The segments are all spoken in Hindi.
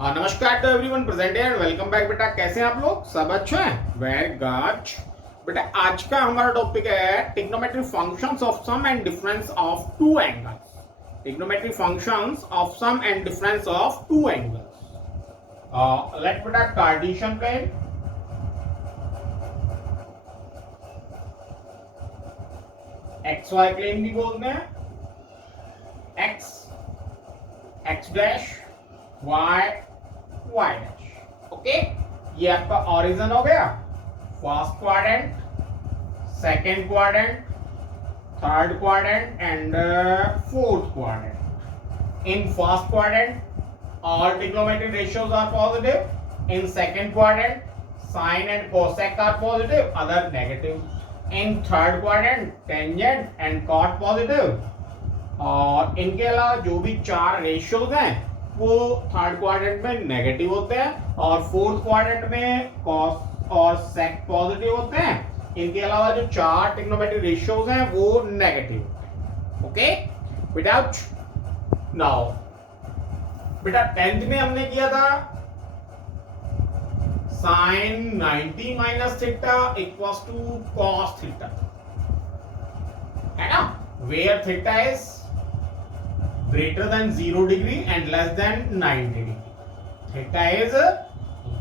नमस्कार to everyone present and welcome back. बेटा कैसे हैं आप लोग? सब अच्छे हैं? Very good. बेटा आज का हमारा टॉपिक है trigonometry functions of sum and difference of two angles. Trigonometry functions of sum and difference of two angles. Let बेटा Cartesian plane, x y plane भी बोलते हैं, x x dash y y dash. Okay, ये आपका ओरिजिन हो गया, first quadrant, second quadrant, third quadrant and fourth quadrant. In first quadrant all trigonometric ratios are positive. In second quadrant sine and cosec are positive, other negative. In third quadrant tangent and cot positive. और इनके अलावा जो भी चार रेशियोज हैं वो थर्ड क्वाड्रेंट में नेगेटिव होते हैं और फोर्थ क्वाड्रेंट में कॉस और सेक पॉजिटिव होते हैं। इनके अलावा जो चार ट्रिग्नोमेट्रिक रेशियोज हैं वो नेगेटिव होते हैं। ओके, विदाउट नाउ बेटा 10th में हमने किया था sine 90 minus theta equals to cos theta, है ना, where theta is greater than 0 degree and less than 90 degree. Theta is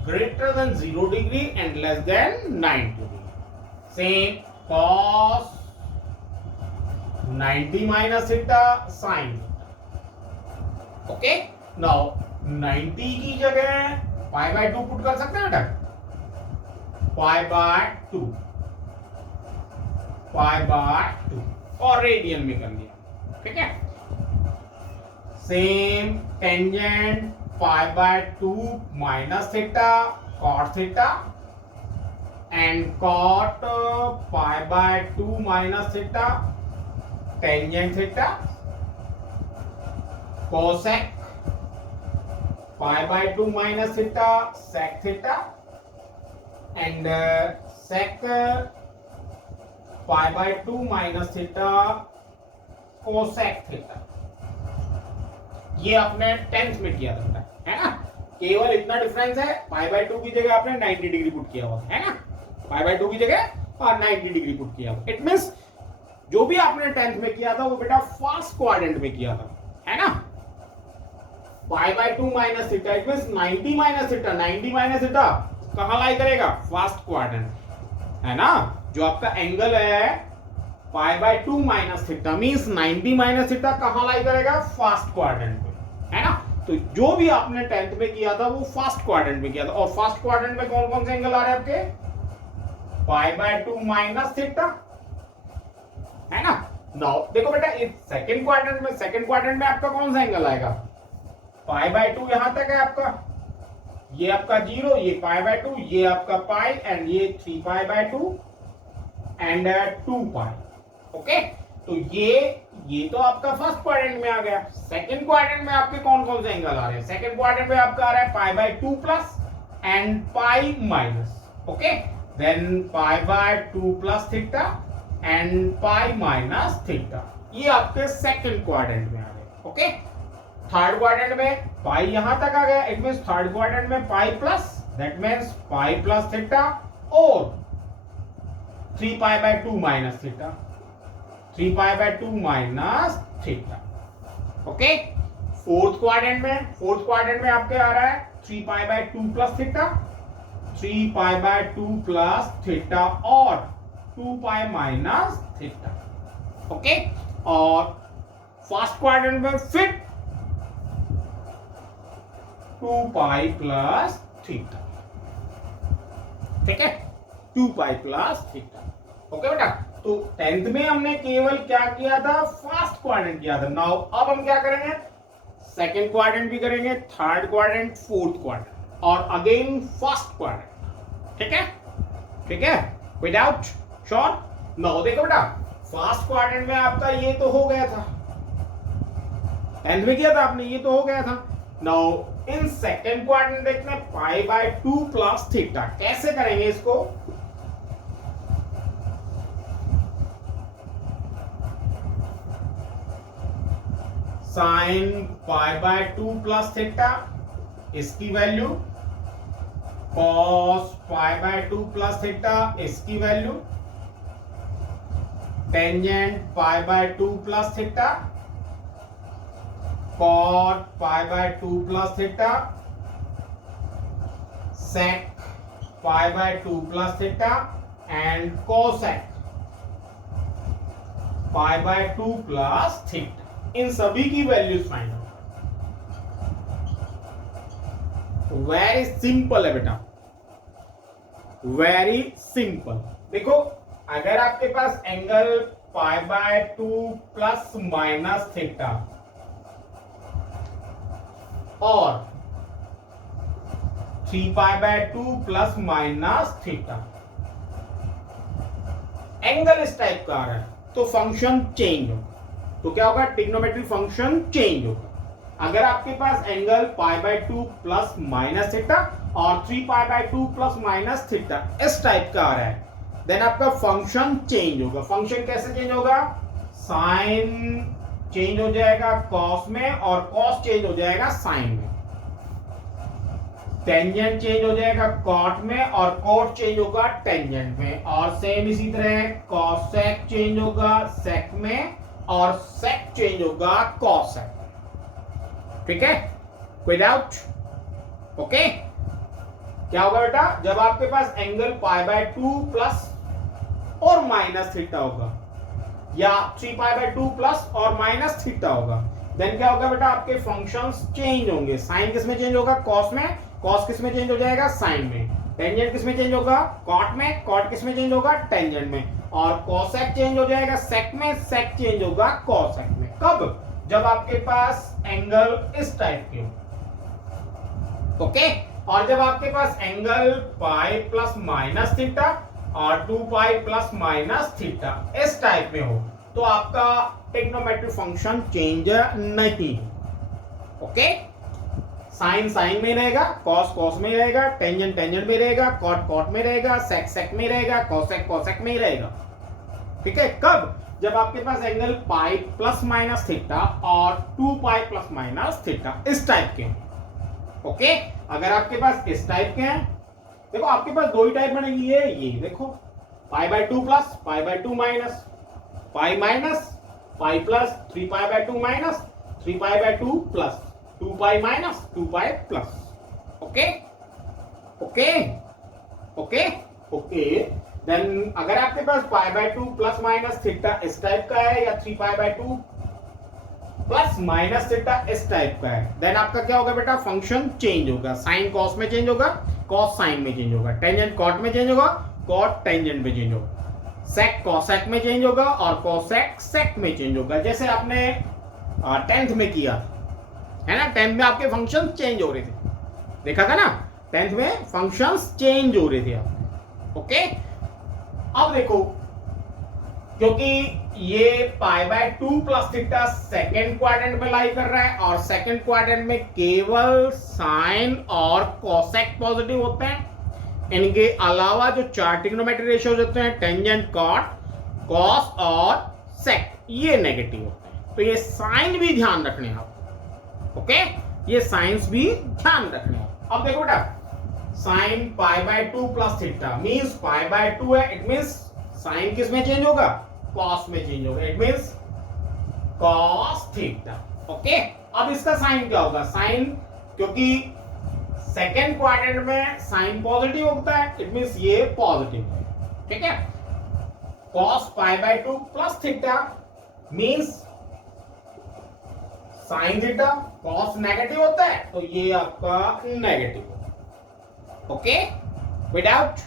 greater than 0 degree and less than 90 degree. Same cos 90 minus theta sin. Okay. Now 90 की जगह pi by 2 पुट कर सकते हैं बेटा, pi by 2 और रेडियन में कर लिया, ठीक है। Same tangent pi by 2 minus theta cot theta and cot pi by 2 minus theta tangent theta, cosec pi by 2 minus theta sec theta and sec pi by 2 minus theta cosec theta। ये आपने 10th में किया था, है ना। केवल इतना डिफरेंस है, पाई बाय 2 की जगह आपने 90 डिग्री पुट किया हुआ है ना, पाई बाय 2 की जगह और 90 डिग्री पुट किया हुआ। इट मींस जो भी आपने 10th में किया था वो बेटा फर्स्ट क्वाड्रेंट में किया था, है ना। पाई by 2 minus theta, it means 90 minus theta, 90 minus theta कहां लाई करेगा? फर्स्ट क्वाड्रेंट, है ना। जो आपका एंगल है pi by 2 minus theta means 90 minus theta कहां लाई करेगा? फर्स्ट क्वाड्रेंट, है ना। तो जो भी आपने 10th में किया था वो फर्स्ट क्वाड्रेंट में किया था। और फर्स्ट क्वाड्रेंट में कौन कौन से एंगल आ रहे हैं आपके? पाई बाय 2 माइनस थीटा, है ना। नाउ देखो बेटा इस सेकंड क्वाड्रेंट में आपका कौन सा एंगल आएगा? पाई बाय 2 यहां तक है आपका, ये आपका 0, ये पाई बाय 2, ये आपका पाई एंड ये 3 pi by 2 and 2 pi. Okay, तो ये तो आपका फर्स्ट क्वाड्रेंट में आ गया। सेकंड क्वाड्रेंट में आपके कौन कौन से एंगल आ रहे हैं? सेकंड क्वाड्रेंट में आपका आ रहा है pi by 2 plus and pi minus. Okay, then pi by 2 plus theta and pi minus theta, ये आपके सेकंड क्वाड्रेंट में आ गए। ओके, थर्ड क्वाड्रेंट में पाई यहां तक आ गया, इट मींस थर्ड क्वाड्रेंट में pi plus, that means pi plus theta और 3 pi by 2 minus theta, 3 pi by 2 minus theta. Okay, fourth quadrant में आपके आ रहा है 3 pi by 2 plus theta, 3 pi by 2 plus theta और 2 पाई माइनस थीटा। ओके, और फर्स्ट क्वाड्रेंट में फिर 2 पाई प्लस थीटा, ठीक है, 2 पाई प्लस थीटा। ओके बेटा, तो 10th में हमने केवल क्या किया था? फर्स्ट क्वाड्रेंट किया था। नाउ अब हम क्या करेंगे? सेकंड क्वाड्रेंट भी करेंगे, थर्ड क्वाड्रेंट, फोर्थ क्वाड्रेंट और अगेन फर्स्ट क्वाड्रेंट, ठीक है, ठीक है, विदाउट श्योर। नाउ देखो बेटा फर्स्ट क्वाड्रेंट में आपका ये तो हो गया था, 10th में किया था आपने, ये तो हो गया था। नाउ इन सेकंड क्वाड्रेंट देखते हैं पाई बाय 2 प्लस थीटा, कैसे करेंगे इसको? Sine pi by 2 plus theta इसकी value, cos pi by 2 plus theta इसकी value, tangent pi by 2 plus theta, cot pi by 2 plus theta, sec pi by 2 plus theta and cosec pi by 2 plus theta. इन सभी की values find out. Very simple है बेटा, वेरी सिंपल। देखो अगर आपके पास angle pi by 2 plus minus theta और 3 pi by 2 plus minus theta, angle इस टाइप का आ रहा है तो फंक्शन चेंज होगा। तो क्या होगा, ट्रिग्नोमेट्रिक फंक्शन चेंज होगा। अगर आपके पास angle pi by 2 plus minus theta और 3 pi by 2 plus minus theta इस टाइप का आ रहा है, देन आपका फंक्शन चेंज होगा। फंक्शन कैसे चेंज होगा, साइन चेंज हो जाएगा कॉस में और कॉस चेंज हो जाएगा साइन में, टेंजेंट चेंज हो जाएगा कॉट में और कॉट चेंज होगा टेंजेंट में, और सेम इसी तरह कॉसेक चेंज होगा सेक में और सेक चेंज होगा कॉसेक। ठीक है, कोई डाउट? ओके, क्या होगा बेटा, जब आपके पास एंगल पाई बाय 2 प्लस और माइनस थीटा होगा या 3 पाई बाय 2 प्लस और माइनस थीटा होगा, देन क्या होगा बेटा, आपके फंक्शंस चेंज होंगे। साइन किस में चेंज होगा, कॉस में, कॉस किस में चेंज हो जाएगा, साइन में, टेंजेंट किस में चेंज होगा, कॉट में, कॉट किस में चेंज होगा, टेंजेंट में, और कॉसेक चेंज हो जाएगा सेक में, सेक चेंज होगा कॉसेक में। कब, जब आपके पास एंगल इस टाइप के हो। ओके, और जब आपके पास angle pi plus minus theta और 2 पाई प्लस माइनस थीटा इस टाइप में हो तो आपका ट्रिग्नोमेट्रिक फंक्शन चेंज नहीं। ओके, साइन साइन में रहेगा, कॉस कॉस में रहेगा, टेंजेंट टेंजेंट में रहेगा, कॉट कॉट में रहेगा, सेक सेक में रहेगा, कॉसेक कॉसेक में ही रहेगा। ठीक है, कब, जब आपके पास angle pi plus minus theta और 2 पाई प्लस माइनस थीटा इस टाइप के। ओके, अगर आपके पास इस टाइप के हैं, देखो आपके पास दो ही टाइप बनेगी, ये देखो pi by 2 plus, pi by 2 minus, pi minus, pi plus, 3 pi by 2 minus, 3 pi by 2 plus, 2 pi minus, 2 pi plus. Okay okay okay okay, then अगर आपके पास pi by 2 plus minus theta इस टाइप का है या 3 pi by 2 plus minus theta इस टाइप का है, देन आपका क्या होगा बेटा, फंक्शन चेंज होगा। साइन कॉस में चेंज होगा, कॉस साइन में चेंज होगा, टेंजेंट कॉट में चेंज होगा, कॉट टेंजेंट में चेंज होगा, सेक कॉसेक में चेंज होगा और कॉसेक सेक में चेंज होगा। जैसे आपने 10th में किया है ना, 10th में आपके फंक्शन चेंज हो रहे थे, देखा था ना, 10th में फंक्शंस चेंज हो रहे थे आपके। ओके, अब देखो क्योंकि ये पाई by 2 plus theta second quadrant में लाई कर रहा है और सेकेंड क्वाड्रेंट में केवल साइन और कॉसेक पॉजिटिव होते हैं, इनके अलावा जो 4 ट्रिग्नोमेट्रिक रेशियोज होते हैं, टेंजेंट कॉट कॉस और सेक, ये नेगेटिव होते हैं। तो ये साइन भी ध्यान रखने हैं आपको। ओके, ये साइंस भी ध्यान रखने हैं। अब देखो बेटा, sign pi by 2 plus theta means pi by 2 है, इट मींस साइन किस में चेंज होगा, कॉस में चेंज होगा, it means cos theta. Okay, अब इसका साइन क्या होगा, साइन, क्योंकि सेकेंड क्वाड्रेंट में साइन पॉजिटिव होता है, इट मींस ये पॉजिटिव है। ठीक है, cos pi by 2 plus theta means sine theta, cos negative होता है तो ये आपका नेगेटिव होगा। ओके, कोई doubt?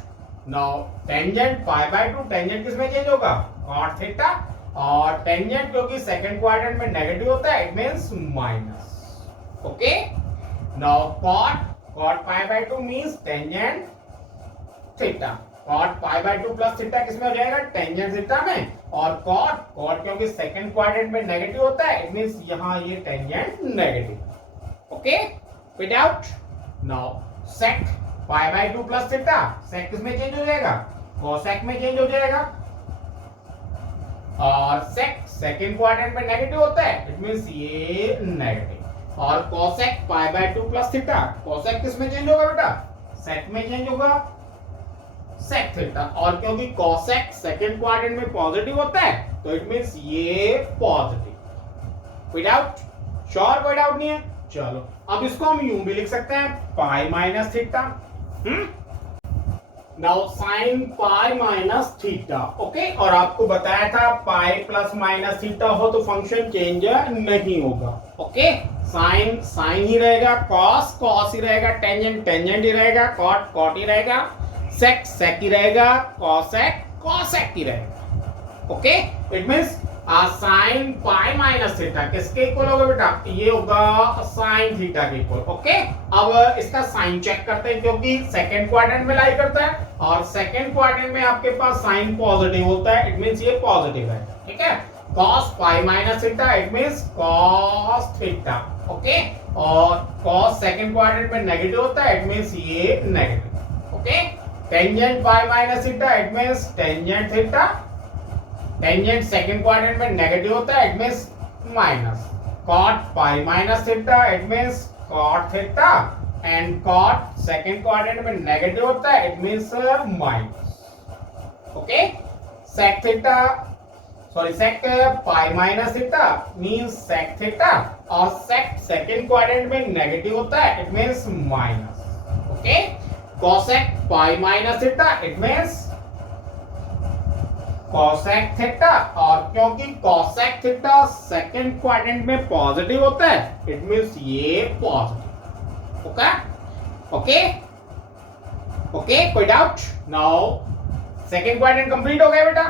Now tangent pi by 2, tangent किस में चेंज होगा, कॉट थीटा, और टेंजेंट क्योंकि सेकंड क्वाड्रेंट में नेगेटिव होता है, it means minus. Okay, now cot pi by 2 means tangent theta, cot pi by 2 plus theta किस में हो जाएगा, टेंजेंट थीटा में, और कॉट क्योंकि सेकंड क्वाड्रेंट में नेगेटिव होता है, इट मींस यहां ये टेंजेंट नेगेटिव। ओके, कोई doubt? Now sec pi by 2 plus theta, sec किस में चेंज हो जाएगा, कोसेक में चेंज हो जाएगा, और सेक सेकंड क्वाड्रेंट में नेगेटिव होता है, इट मींस ये नेगेटिव। और cosec pi by 2 plus theta, cosec किस में चेंज होगा बेटा, sec में चेंज होगा, sec थीटा। और क्योंकि cosec सेकंड क्वाड्रेंट में पॉजिटिव होता है तो इट मींस ये पॉजिटिव। कोई डाउट? श्योर, कोई डाउट नहीं है? चलो अब इसको हम यूं भी लिख सकते हैं, पाई minus theta. Now sine pi minus theta, okay. और आपको बताया था पाई प्लस माइनस थीटा हो तो फंक्शन चेंज नहीं होगा, ओके। साइन साइन ही रहेगा, कॉस कॉस ही रहेगा, टेंजेंट टेंजेंट ही रहेगा, कॉट कॉट ही रहेगा, सेक सेक ही रहेगा, कॉसेक कॉसेक ही रहेगा, okay. It means sine pi minus theta किसके इक्वल होगा बेटा, ये होगा साइन थीटा के इक्वल, ओके। अब इसका साइन चेक करते हैं क्योंकि सेकंड क्वाड्रेंट में लाई करता है और सेकंड क्वाड्रेंट में आपके पास साइन पॉजिटिव होता है, इट मींस ये पॉजिटिव है, ठीक है। cos pi minus theta it means cos theta, okay. और cos सेकंड क्वाड्रेंट में नेगेटिव होता है, इट मींस ये negative, okay. Tangent pi minus theta it means tangent theta, tangent second quadrant में नेगेटिव होता है, it means minus. cot pi minus theta it means cot theta and cot second quadrant में नेगेटिव होता है, it means minus, okay. sec theta sorry sec pi minus theta means sec theta और sec सेकंड क्वाड्रेंट में नेगेटिव होता है, it means minus, okay. cosec pi minus theta it means cosec theta और क्योंकि cosec थीटा सेकंड क्वाड्रेंट में पॉजिटिव होता है, इट मींस ये पॉजिटिव, ओके ओके ओके। कोई doubt? Now second quadrant complete हो गया बेटा,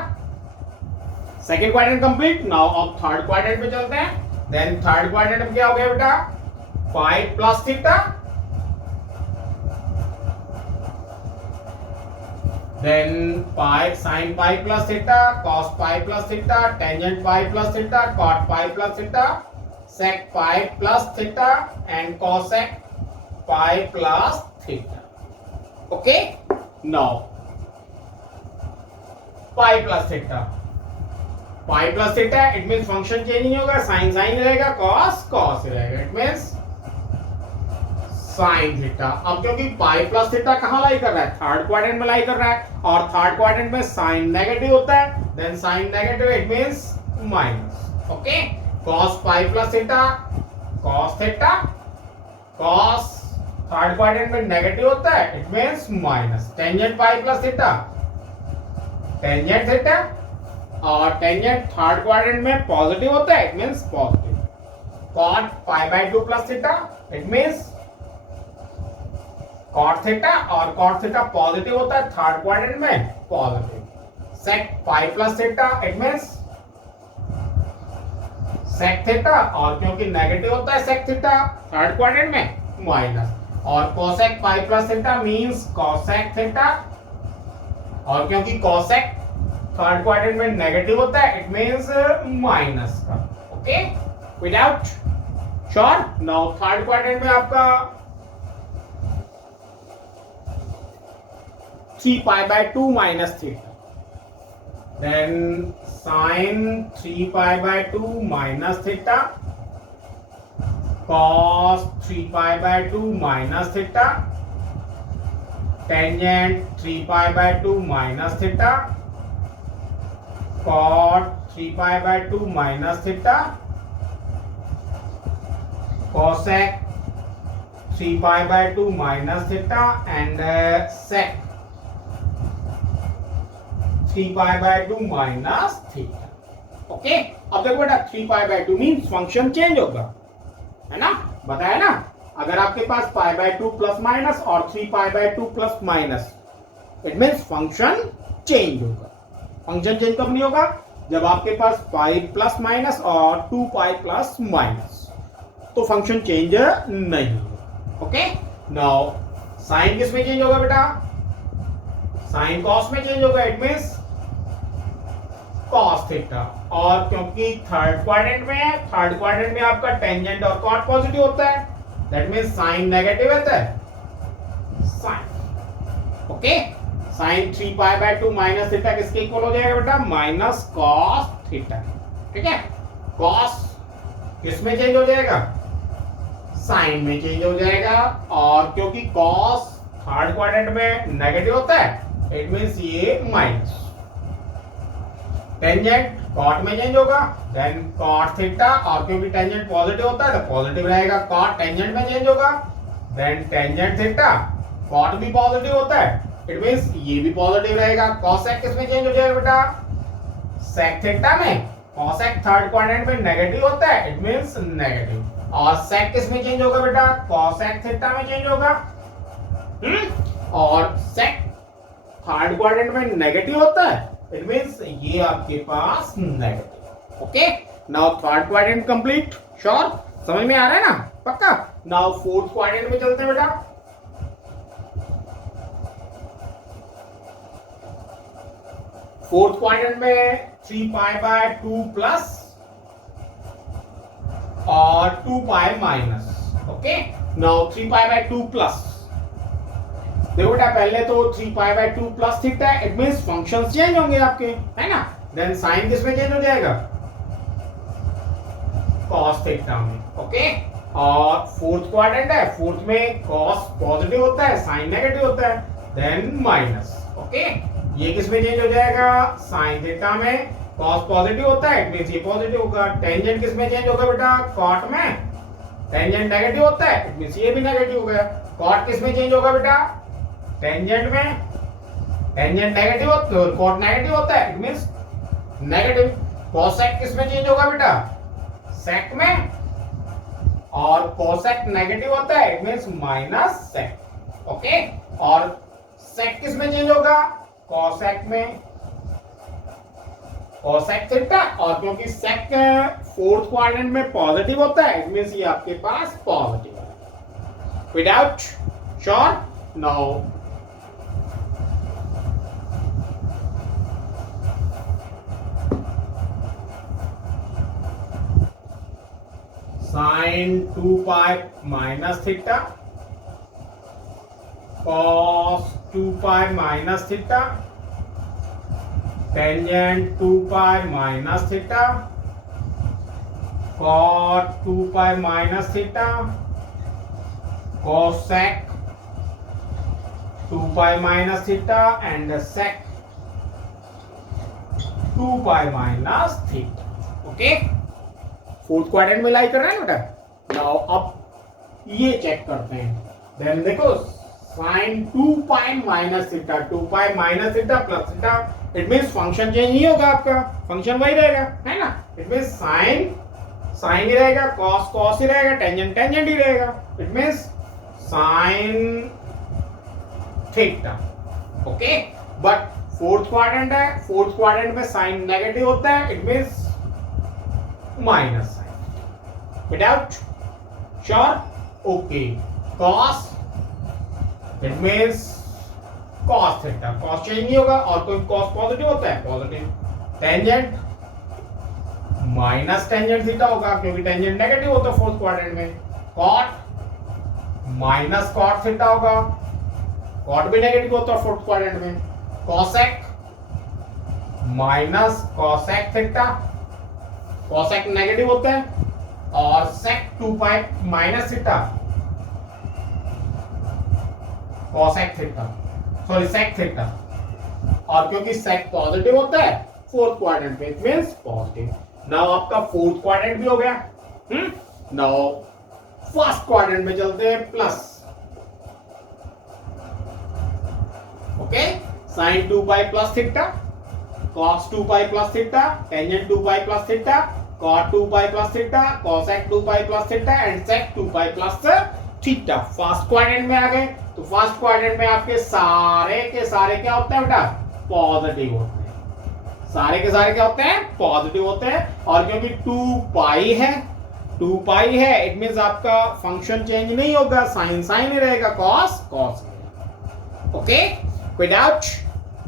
सेकंड क्वाड्रेंट कंप्लीट। नाउ अब थर्ड क्वाड्रेंट पे चलते हैं। देन थर्ड क्वाड्रेंट में क्या हो गया बेटा, पाई plus theta, then pi sin pi plus theta, cos pi plus theta, tangent pi plus theta, cot pi plus theta, sec pi plus theta and cosec pi plus theta, okay। now pi plus theta, pi plus theta it means function change नहीं होगा, sin sin रहेगा, cos cos रहेगा, it means साइन थीटा। अब क्योंकि पाई प्लस थीटा कहां लाई कर रहा है, थर्ड क्वाड्रेंट में लाई कर रहा है और थर्ड क्वाड्रेंट में साइन नेगेटिव होता है, then sine negative it means minus, okay. cos pi plus theta cos theta, cos third quadrant में नेगेटिव होता है, it means minus. Tangent pi plus theta tangent theta और टेंजेंट थर्ड क्वाड्रेंट में पॉजिटिव होता है, it means positive. cot pi by 2 plus theta it means cot theta और cot थीटा पॉजिटिव होता है थर्ड क्वाड्रेंट में, positive. sec pi plus theta it means sec theta और क्योंकि नेगेटिव होता है sec थीटा थर्ड क्वाड्रेंट में, माइनस। और cosec पाई plus theta means cosec theta और क्योंकि cosec थर्ड क्वाड्रेंट में नेगेटिव होता है, इट मींस माइनस का, okay. Without sure? Now third quadrant में आपका 3 pi by 2 minus theta, then sin 3 pi by 2 minus theta, cos 3 pi by 2 minus theta, tangent 3 pi by 2 minus theta, cot 3 pi by 2 minus theta, cosec 3 pi by 2 minus theta and sec 3 pi by 2 minus theta, okay. अब देखो बेटा 3 pi by 2 means function change होगा, है ना, बताया ना। अगर आपके पास pi by 2 प्लस माइनस और 3 pi by 2 plus minus, it means function change होगा। फंक्शन चेंज कब नहीं होगा, जब आपके पास pi प्लस माइनस और 2 pi प्लस माइनस, तो फंक्शन चेंज नहीं होगा, ओके। नाउ साइन किस में चेंज होगा बेटा, साइन कॉस में चेंज होगा, इट मींस cos थीटा। और क्योंकि थर्ड क्वाड्रेंट में है, थर्ड क्वाड्रेंट में आपका टेंजेंट और कॉट पॉजिटिव होता है, दैट मींस साइन नेगेटिव होता है, sine, okay. Sine 3 pi by 2 minus theta किसके इक्वल हो जाएगा बेटा, माइनस cos थीटा, ठीक है। cos किस में चेंज हो जाएगा, साइन में चेंज हो जाएगा, और क्योंकि कॉस थर्ड क्वाड्रेंट में नेगेटिव होता है इट मींस ये माइनस। टेंजेंट कॉट में चेंज होगा, देन कॉट थीटा, और क्योंकि टेंजेंट पॉजिटिव होता है तो पॉजिटिव रहेगा, कॉट टेंजेंट में चेंज होगा, देन टेंजेंट थीटा, कॉट भी पॉजिटिव होता है इट मींस ये भी पॉजिटिव रहेगा। कॉसेक किस में चेंज हो जाएगा बेटा, सेक थीटा में। कॉसेक थर्ड क्वाड्रेंट में नेगेटिव होता है इट मींस नेगेटिव, और सेक किस में चेंज होगा बेटा, कॉसेक थीटा में चेंज होगा। और सेक थर्ड क्वाड्रेंट में नेगेटिव होता है इट मींस ये आपके पास negative. Okay, now third quadrant complete, sure, समझ में आ रहा है ना, पक्का। नाउ फोर्थ क्वाड्रेंट में चलते हैं बेटा। फोर्थ क्वाड्रेंट में 3π/2 प्लस और 2π माइनस। ओके, नाउ 3π/2 प्लस, देखो बेटा पहले तो 3π/2 plus theta it means function change होंगे आपके, है ना। देन साइन किस में चेंज हो जाएगा, कॉस थीटा में। ओके, और फोर्थ क्वाड्रेंट है, फोर्थ में कॉस पॉजिटिव होता है, साइन नेगेटिव होता है, देन माइनस। ओके, ये किस में चेंज हो जाएगा, साइन थीटा में। कॉस पॉजिटिव होता है इट मींस ये पॉजिटिव होगा। टेंजेंट किस में चेंज होगा बेटा, कॉट में। टेंजेंट नेगेटिव होता है इट मींस ये भी नेगेटिव हो गया। कॉट किस में चेंज होगा बेटा, टेंजेंट में। टेंजेंट नेगेटिव होता है, कॉट नेगेटिव होता है इट मींस नेगेटिव। कोसेक किस में चेंज होगा बेटा, सेक में, और कोसेक नेगेटिव होता है it means minus sec. Okay, और सेक किस में चेंज होगा, कोसेक में। कोसेक थीटा, और क्योंकि सेक फोर्थ क्वाड्रेंट में पॉजिटिव होता है इट मींस ये आपके पास पॉजिटिव है। Without sure, now sine 2π minus theta, cos 2π minus theta, tangent 2π minus theta, cot 2π minus theta, cosec 2π minus theta and sec 2π minus theta. Okay, fourth quadrant में लाई कर रहे हैं बेटा। नाउ अब ये चेक करते हैं, देन देखो sine 2π minus theta, 2π minus theta plus theta it means function change नहीं होगा, आपका फंक्शन वही रहेगा, है ना। इट मींस साइन साइन ही रहेगा, कॉस कॉस ही रहेगा, टेंजेंट टेंजेंट ही रहेगा, it means sine theta. Okay, but fourth quadrant है, फोर्थ क्वाड्रेंट में साइन नेगेटिव होता है it means minus sine. Without sure, okay, cos it means cos theta, cos change नहीं होगा, और कोई कॉस पॉजिटिव होता है positive. Tangent minus tangent theta होगा क्योंकि टेंजेंट नेगेटिव होता है फोर्थ क्वाड्रेंट में। कॉट माइनस कॉट थीटा होगा, कॉट भी नेगेटिव होता है फोर्थ क्वाड्रेंट में। Cosec minus cosec theta, cosec negative होता है, और sec 2π minus theta, cosec theta, sorry sec theta, और क्योंकि सेक पॉजिटिव होता है फोर्थ क्वाड्रेंट में इट मींस पॉजिटिव। नाउ आपका फोर्थ क्वाड्रेंट भी हो गया। नाउ फर्स्ट क्वाड्रेंट में चलते हैं, plus. Okay, sine 2π plus theta, cos 2π plus theta, tangent 2π plus theta, cot 2π plus theta, cosec 2π plus theta and sec 2π plus theta. First quadrant में आ गए, तो फर्स्ट क्वाड्रेंट में आपके सारे के सारे क्या होते हैं बेटा, पॉजिटिव होते हैं। सारे के सारे क्या होते हैं, पॉजिटिव होते हैं, और क्योंकि 2π है, 2π है इट मींस आपका फंक्शन चेंज नहीं होगा, साइन साइन ही रहेगा, कॉस कॉस। ओके, विदाउट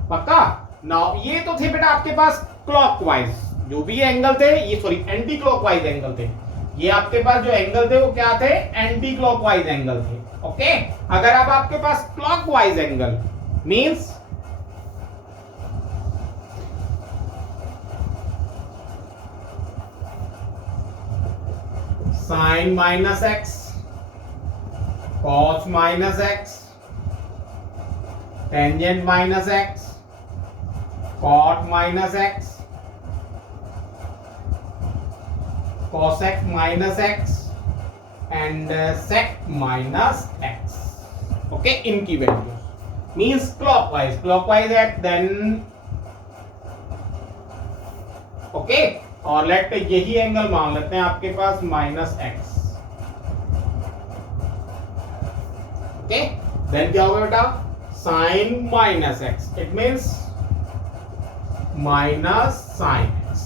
पक्का। नाउ ये तो थे बेटा आपके पास क्लॉकवाइज, जो भी एंगल थे ये, सॉरी एंटी क्लॉकवाइज एंगल थे। ये आपके पास जो एंगल थे वो क्या थे, एंटी क्लॉकवाइज एंगल थे। ओके, अगर अब आपके पास clockwise angle means sine minus x cos minus x, tangent minus x, cot minus x, cosec minus x and sec minus x. Okay, इनकी वैल्यू मीन्स क्लॉकवाइज है देन ओके और लेट यही एंगल मान लेते हैं आपके पास माइनस एक्स. ओके देन क्या होगा बेटा sine minus x it means minus sine x.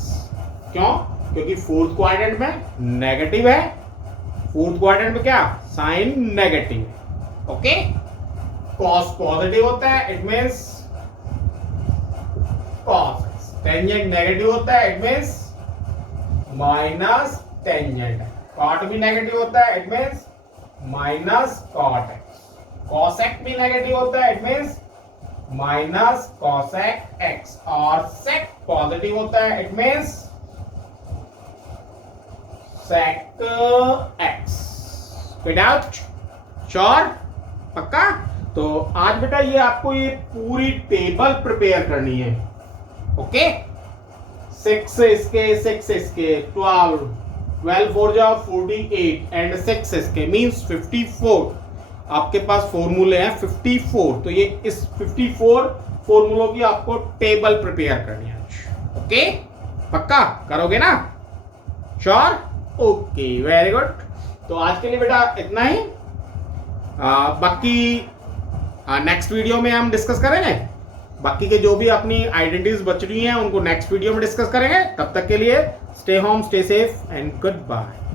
क्यों? क्योंकि फोर्थ क्वाड्रेंट में नेगेटिव है. फोर्थ क्वाड्रेंट में क्या साइन नेगेटिव है. ओके कॉस पॉजिटिव होता है it means cos. Tangent negative होता है it means minus tangent. Cot भी नेगेटिव होता है it means minus cot x. Cosec भी नेगेटिव होता है it means minus cosec x. और सेक पॉजिटिव होता है it means sec x. Without sure पक्का. तो आज बेटा ये आपको ये पूरी टेबल प्रिपेयर करनी है. ओके 6 इसके 6 इसके 12 4 जाओ 48 एंड 6 इसके मींस 54. आपके पास फॉर्मूले हैं 54. तो ये इस 54 फॉर्मूलों की आपको टेबल प्रिपेयर करनी है. ओके पक्का करोगे ना? श्योर. Okay very good. तो आज के लिए बेटा इतना ही. बाकी नेक्स्ट वीडियो में हम डिस्कस करेंगे. बाकी के जो भी अपनी आइडेंटिटीज बच रही हैं उनको नेक्स्ट वीडियो में डिस्कस करेंगे. तब तक के लिए stay home stay safe and good bye.